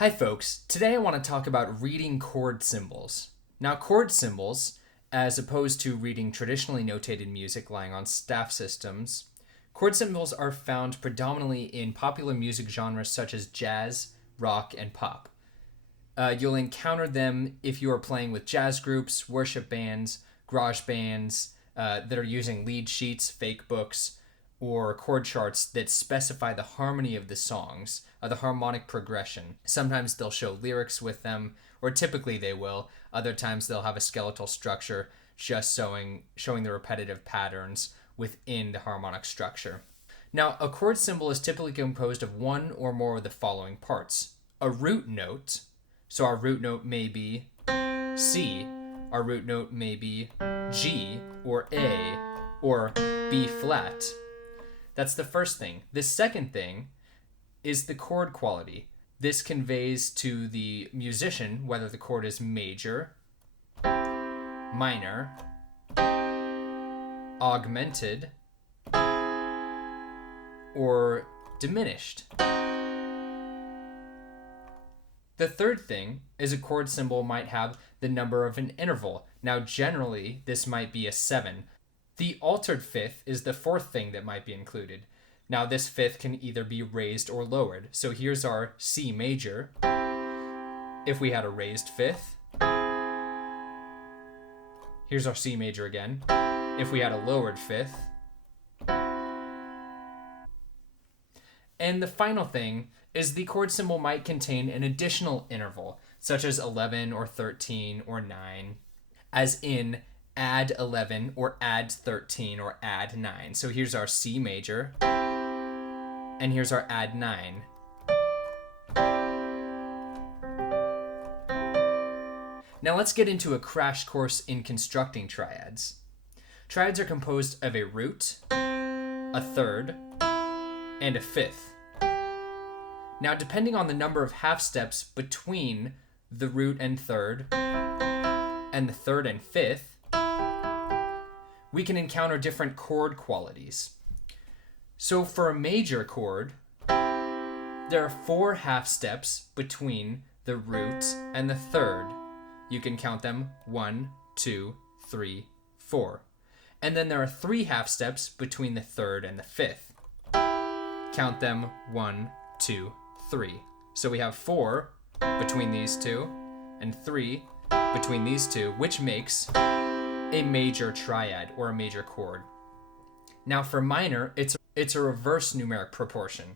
Hi folks, today I want to talk about reading chord symbols. Now chord symbols, as opposed to reading traditionally notated music lying on staff systems, chord symbols are found predominantly in popular music genres such as jazz, rock, and pop. You'll encounter them if you are playing with jazz groups, worship bands, garage bands that are using lead sheets, fake books, or chord charts that specify the harmony of the songs, the harmonic progression. Sometimes they'll show lyrics with them, or typically they will. Other times they'll have a skeletal structure just showing the repetitive patterns within the harmonic structure. Now, a chord symbol is typically composed of one or more of the following parts. A root note, so our root note may be C, our root note may be G, or A, or B flat. That's the first thing. The second thing is the chord quality. This conveys to the musician whether the chord is major, minor, augmented, or diminished. The third thing is a chord symbol might have the number of an interval. Now generally this might be a 7. The altered fifth is the fourth thing that might be included. Now this fifth can either be raised or lowered. So here's our C major. If we had a raised fifth, here's our C major again. If we had a lowered fifth. And the final thing is the chord symbol might contain an additional interval, such as 11 or 13 or 9, as in add 11 or add 13 or add 9. So here's our C major, and here's our add 9. Now let's get into a crash course in constructing triads. Triads are composed of a root, a third, and a fifth. Now depending on the number of half steps between the root and third, and the third and fifth, we can encounter different chord qualities. So for a major chord, there are 4 half steps between the root and the third. You can count them 1, 2, 3, 4. And then there are 3 half steps between the third and the fifth. Count them 1, 2, 3. So we have 4 between these two and 3 between these two, which makes a major triad or a major chord. Now for minor, it's a reverse numeric proportion.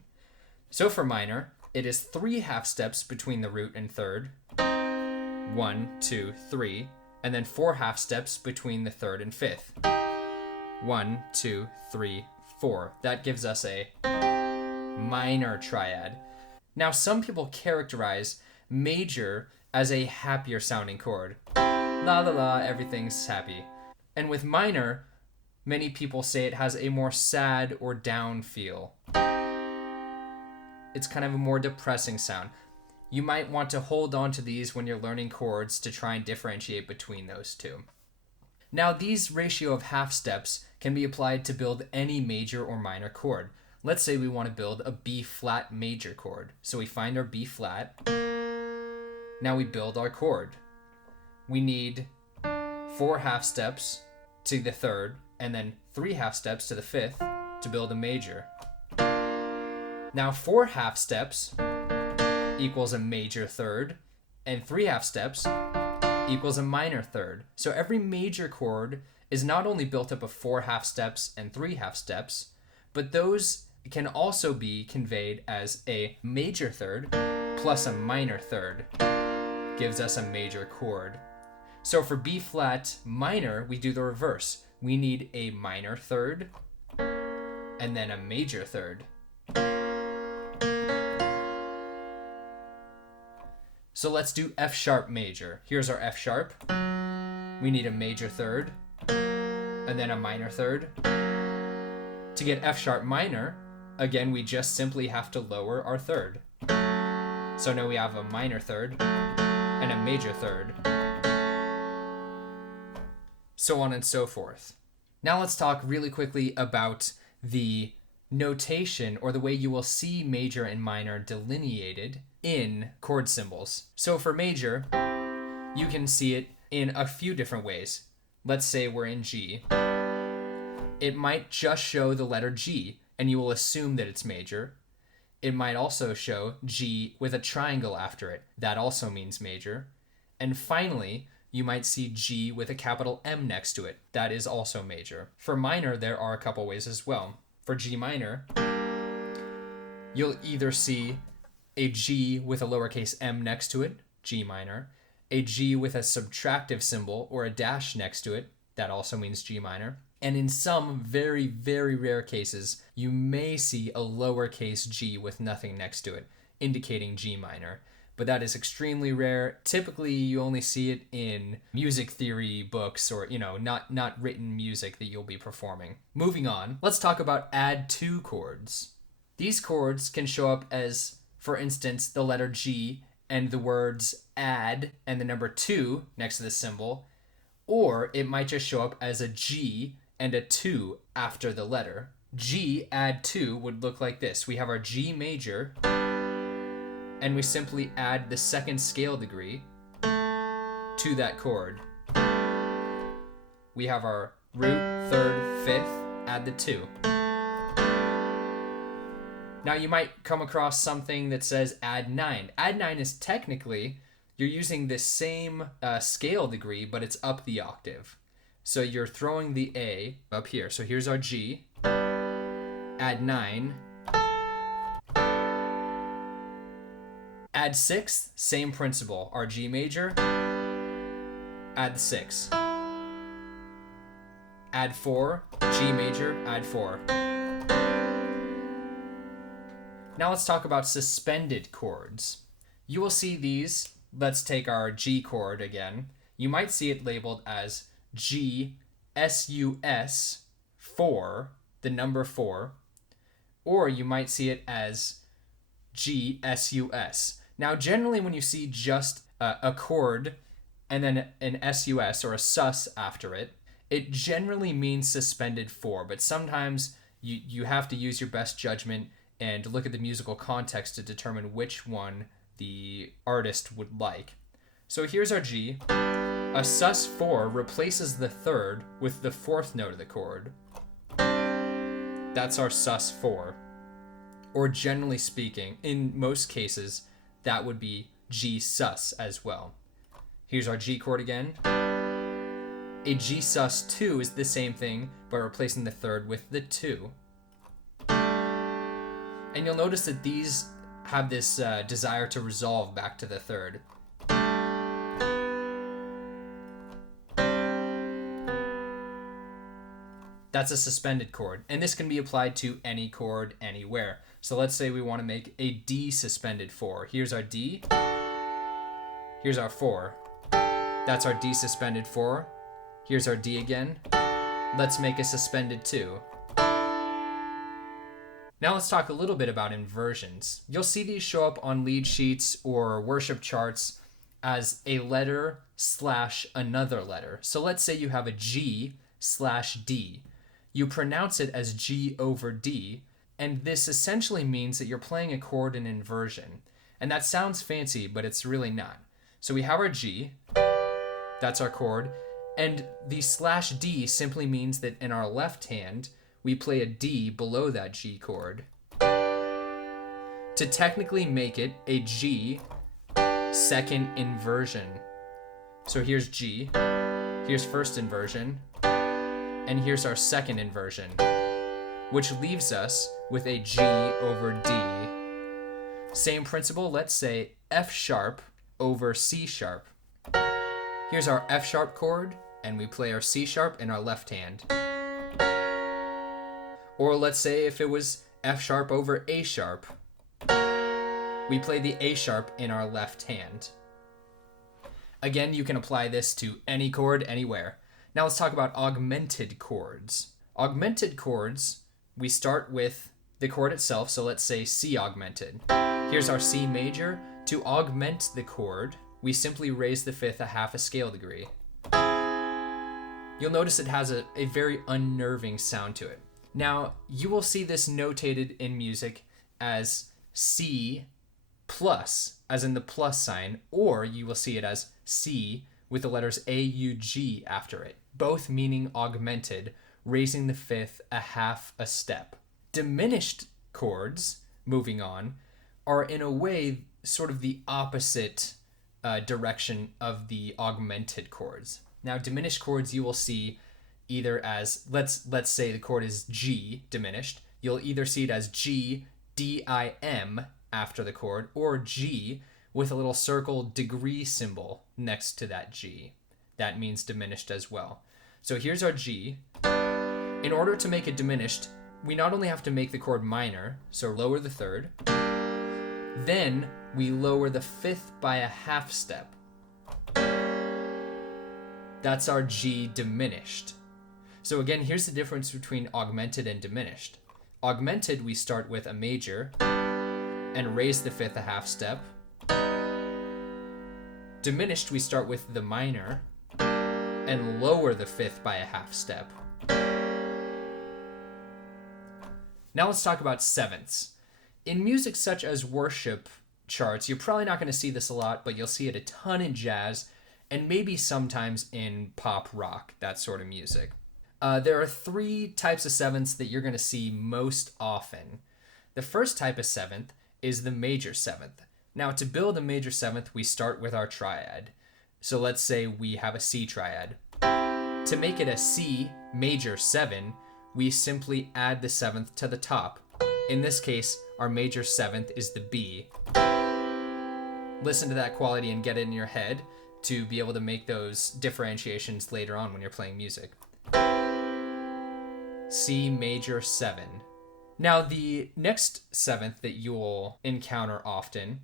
So for minor, it is 3 half steps between the root and third, 1, 2, 3, and then 4 half steps between the third and fifth, 1, 2, 3, 4. That gives us a minor triad. Now some people characterize major as a happier sounding chord. La la la, everything's happy. And with minor, many people say it has a more sad or down feel. It's kind of a more depressing sound. You might want to hold on to these when you're learning chords to try and differentiate between those two. Now these ratio of half steps can be applied to build any major or minor chord. Let's say we want to build a B flat major chord. So we find our B flat. Now we build our chord. We need 4 half steps to the third, and then 3 half steps to the fifth to build a major. Now 4 half steps equals a major third, and 3 half steps equals a minor third. So every major chord is not only built up of 4 half steps and 3 half steps, but those can also be conveyed as a major third plus a minor third. Gives us a major chord. So for B flat minor, we do the reverse. We need a minor third and then a major third. So let's do F sharp major. Here's our F sharp. We need a major third and then a minor third. To get F sharp minor, again, we just simply have to lower our third. So now we have a minor third and a major third, so on and so forth. Now let's talk really quickly about the notation or the way you will see major and minor delineated in chord symbols. So for major, you can see it in a few different ways. Let's say we're in G. It might just show the letter G, and you will assume that it's major. It might also show G with a triangle after it. That also means major. And finally, you might see G with a capital M next to it. That is also major. For minor, there are a couple ways as well. For G minor, you'll either see a G with a lowercase m next to it, G minor, a G with a subtractive symbol or a dash next to it, that also means G minor. And in some very, very rare cases, you may see a lowercase g with nothing next to it, indicating G minor. But that is extremely rare. Typically, you only see it in music theory books or, not written music that you'll be performing. Moving on, let's talk about add two chords. These chords can show up as, for instance, the letter G and the words add and the number 2 next to the symbol, or it might just show up as a G and a 2 after the letter. G add 2 would look like this. We have our G major, and we simply add the second scale degree to that chord. We have our root, third, fifth, add the 2. Now you might come across something that says add 9. Add 9 is technically, you're using the same scale degree, but it's up the octave. So you're throwing the A up here. So here's our G, add 9, add 6, same principle. Our G major, add 6. Add 4, G major, add 4. Now let's talk about suspended chords. You will see these. Let's take our G chord again. You might see it labeled as G SUS 4, the number 4, or you might see it as G SUS. Now generally when you see just a chord and then an SUS or a sus after it, it generally means suspended 4, but sometimes you have to use your best judgment and look at the musical context to determine which one the artist would like. So here's our G. A sus 4 replaces the third with the fourth note of the chord. That's our sus 4. Or generally speaking, in most cases, that would be G sus as well. Here's our G chord again. A G sus 2 is the same thing, but replacing the third with the 2. And you'll notice that these have this desire to resolve back to the third. That's a suspended chord, and this can be applied to any chord anywhere. So let's say we want to make a D suspended 4. Here's our D. Here's our 4. That's our D suspended 4. Here's our D again. Let's make a suspended 2. Now let's talk a little bit about inversions. You'll see these show up on lead sheets or worship charts as a letter / another letter. So let's say you have a G / D. You pronounce it as G over D, and this essentially means that you're playing a chord in inversion. And that sounds fancy, but it's really not. So we have our G, that's our chord, and the /D simply means that in our left hand, we play a D below that G chord to technically make it a G second inversion. So here's G, here's first inversion, and here's our second inversion, which leaves us with a G over D. Same principle, let's say F sharp over C sharp. Here's our F sharp chord, and we play our C sharp in our left hand. Or let's say if it was F sharp over A sharp, we play the A sharp in our left hand. Again, you can apply this to any chord anywhere. Now let's talk about augmented chords. Augmented chords, we start with the chord itself, so let's say C augmented. Here's our C major. To augment the chord, we simply raise the fifth a half a scale degree. You'll notice it has a very unnerving sound to it. Now, you will see this notated in music as C plus, as in the plus sign, or you will see it as C with the letters A-U-G after it, both meaning augmented, raising the fifth a half a step. Diminished chords, moving on, are in a way sort of the opposite direction of the augmented chords. Now, diminished chords you will see either as, let's say the chord is G diminished, you'll either see it as G, D-I-M after the chord, or G with a little circle degree symbol next to that G. That means diminished as well. So here's our G. In order to make it diminished, we not only have to make the chord minor, so lower the third, then we lower the fifth by a half step. That's our G diminished. So again, here's the difference between augmented and diminished. Augmented, we start with a major and raise the fifth a half step. Diminished, we start with the minor and lower the fifth by a half step. Now let's talk about sevenths. In music such as worship charts, you're probably not going to see this a lot, but you'll see it a ton in jazz and maybe sometimes in pop rock, that sort of music. There are three types of sevenths that you're going to see most often. The first type of seventh is the major seventh. Now, to build a major seventh, we start with our triad. So let's say we have a C triad. To make it a C major 7, we simply add the seventh to the top. In this case, our major seventh is the B. Listen to that quality and get it in your head to be able to make those differentiations later on when you're playing music. C major 7. Now, the next seventh that you'll encounter often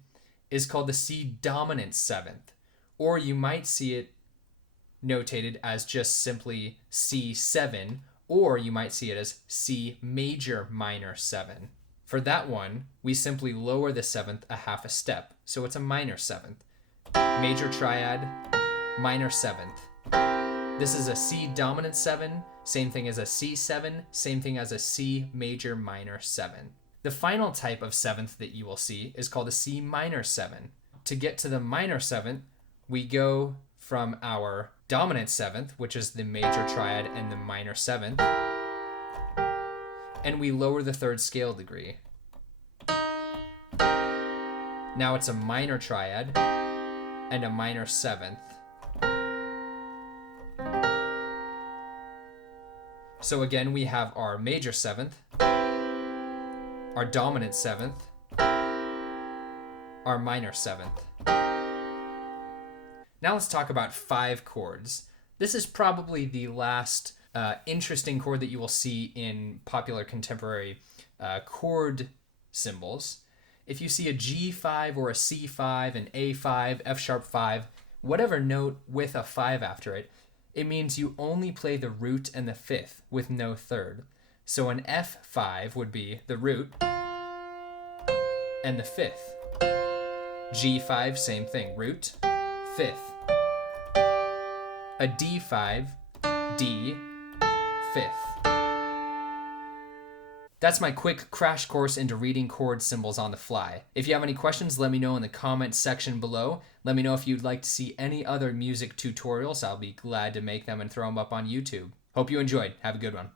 is called the C dominant 7th, or you might see it notated as just simply C7, or you might see it as C major minor 7. For that one, we simply lower the seventh a half a step, so it's a minor 7th. Major triad, minor 7th. This is a C dominant 7, same thing as a C7, same thing as a C major minor 7. The final type of seventh that you will see is called a C minor 7. To get to the minor 7th, we go from our dominant 7th, which is the major triad and the minor 7th, and we lower the third scale degree. Now it's a minor triad and a minor 7th. So again, we have our major 7th, our dominant 7th, our minor 7th. Now let's talk about 5 chords. This is probably the last interesting chord that you will see in popular contemporary chord symbols. If you see a G5 or a C5, an A5, F sharp 5, whatever note with a 5 after it, it means you only play the root and the fifth with no third. So an F5 would be the root and the fifth. G5, same thing, root, fifth. A D5, D, fifth. That's my quick crash course into reading chord symbols on the fly. If you have any questions, let me know in the comments section below. Let me know if you'd like to see any other music tutorials. I'll be glad to make them and throw them up on YouTube. Hope you enjoyed. Have a good one.